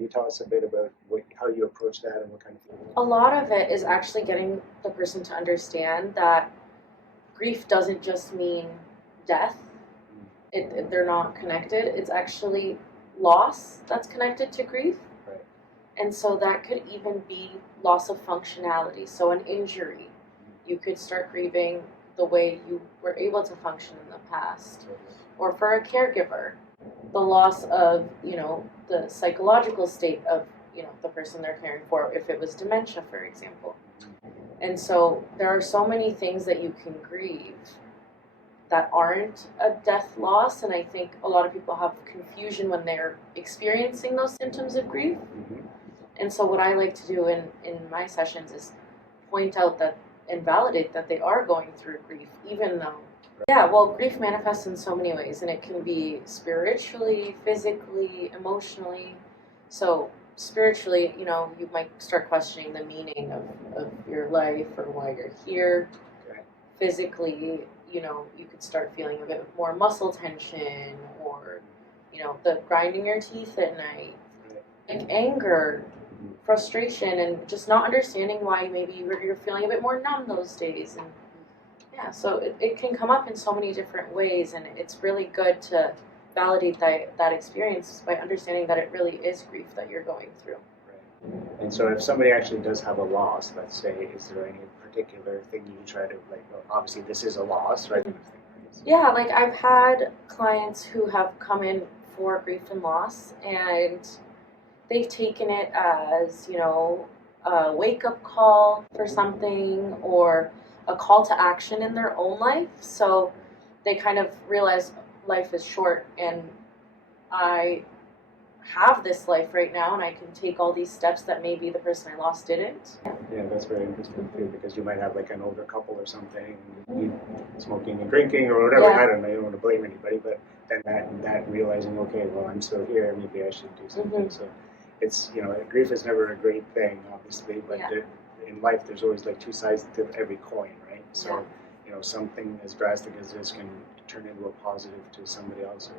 Can you tell us a bit about how you approach that and what kind of things? A lot of it is actually getting the person to understand that grief doesn't just mean death. They're not connected. It's actually loss that's connected to grief. Right. And so that could even be loss of functionality. So an injury, you could start grieving the way you were able to function in the past. Or for a caregiver, the loss of, the psychological state of, the person they're caring for, if it was dementia, for example. And so there are so many things that you can grieve that aren't a death loss, and I think a lot of people have confusion when they're experiencing those symptoms of grief. Mm-hmm. And so what I like to do in my sessions is point out that and validate that they are going through grief, even though grief manifests in so many ways, and it can be spiritually, physically, emotionally. So spiritually, you might start questioning the meaning of your life or why you're here. Okay. Physically, you could start feeling a bit more muscle tension or, the grinding your teeth at night. Like anger, frustration, and just not understanding why maybe you're feeling a bit more numb those days. And yeah, so it can come up in so many different ways, and it's really good to validate that experience by understanding that it really is grief that you're going through. Right. And so if somebody actually does have a loss, let's say, is there any particular thing you try to, obviously this is a loss, right? Yeah, like I've had clients who have come in for grief and loss, and they've taken it as, a wake-up call for something or a call to action in their own life. So they kind of realize life is short and I have this life right now and I can take all these steps that maybe the person I lost didn't. Yeah, that's very interesting too, because you might have like an older couple or something, smoking and drinking or whatever. Yeah. I don't know, you don't want to blame anybody, but then that realizing, okay, well, I'm still here, maybe I should do something. So it's, grief is never a great thing, obviously, but in life there's always like two sides to every coin, right? So, something as drastic as this can turn into a positive to somebody else.